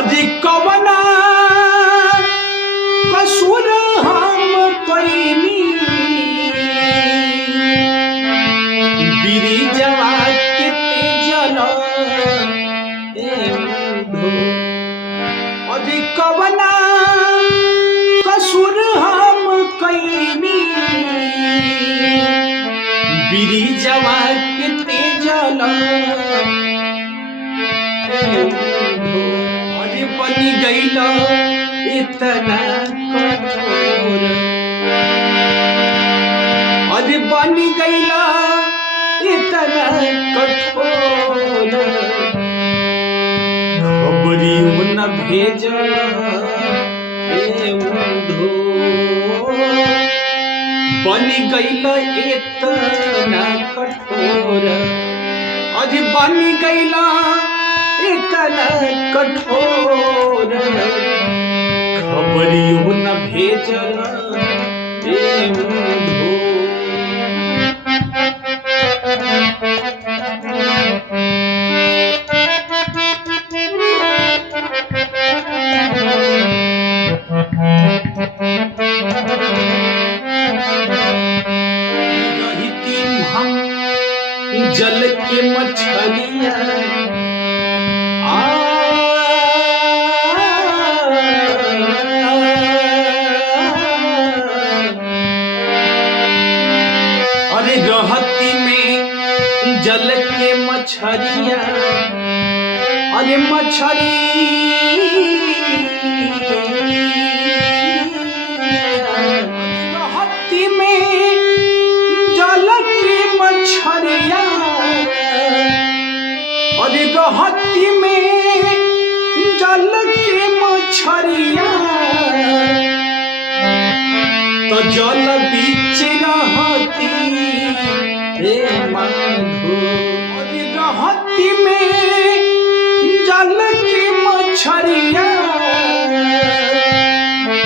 अधिक कवना कसूर हम कईनी बिरिजवा के तेजल अधिक कवना कसूर हम कईनी बिरिजवा के तेजल अरे बनी गईला इतना कठोर अरे बनी गईला इतना कठोर खबरी न भेजल बनी गईला इतना कठोर अरे बनी गईला इतना कठोर खबरियों न भेजल हम जल के मछलियां अरे रहती में जल के मछलियां अरे मछली रहती में जल के मछलियां अरे रहती में जल के मछलियां तो जल बीच रहती रे माधो अरे रहती में जल के मछलियां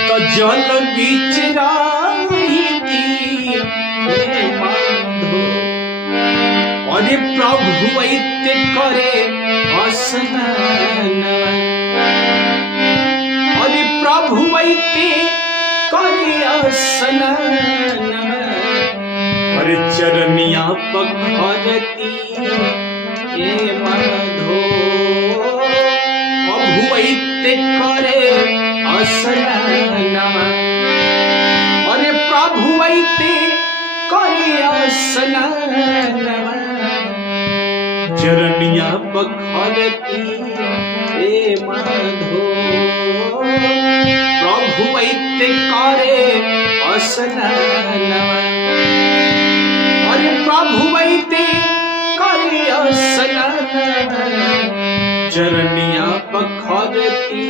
तो जल बीच रहती रे माधो अरे प्रभु ऐते करे स्नान अरे प्रभु ऐते करे स्नान अरे चरनिया पखरती ए माधो प्रभु ऐते करे स्नान अरे प्रभु ऐते करे स्नान चरनिया पखरती ए माधो प्रभु ऐते करे स्नान अरे प्रभु ऐते करे स्नान चरनिया पखरती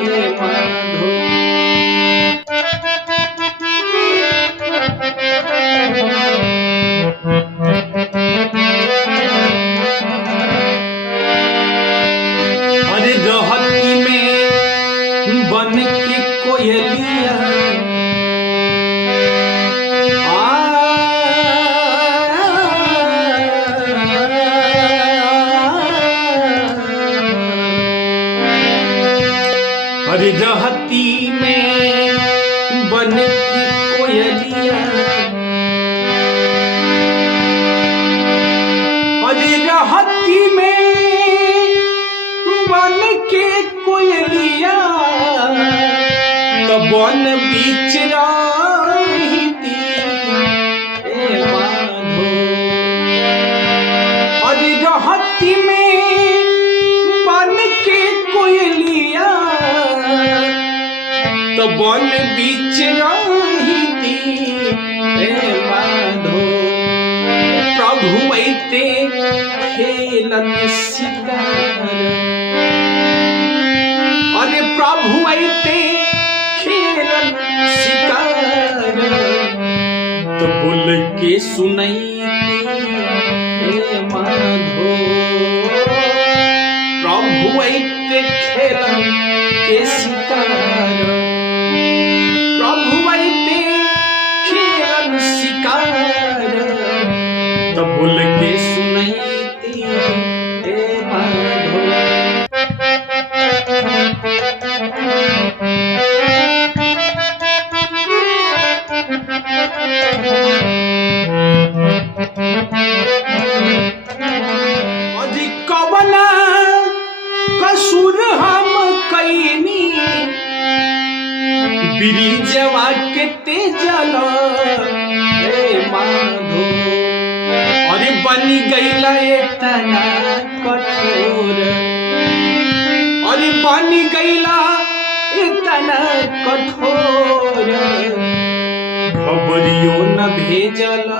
ए माधो अरे रहती में बन के कोयलिया अरे रहती में बन के कोयलिया अरे रहती में बन के कोयलिया तो बन बीच रहती ए माधो अरे रहती में बन के कोयलिया तो बन बीच रहती ए माधो प्रभु ऐते खेलन शिकार अरे प्रभु ऐते खेलन शिकार तो बोल के सुनई ए माधो प्रभु ऐते खेलन के शिकार प्रभु ऐते खेलन शिकार तो बोल के सुनई ए माधो ब्रिजवा के तेजल हे माधो अरे बनी गईला इतना कठोर अरे बनी गईला इतना कठोर खबरियो न भेजल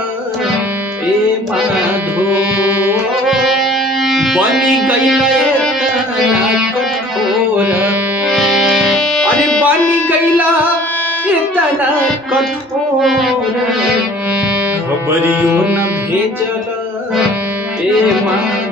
ए माधो बनी गईला इतना कठोर अरे बनी गईला इतना कठोर खबरियो न भेजल ए माधो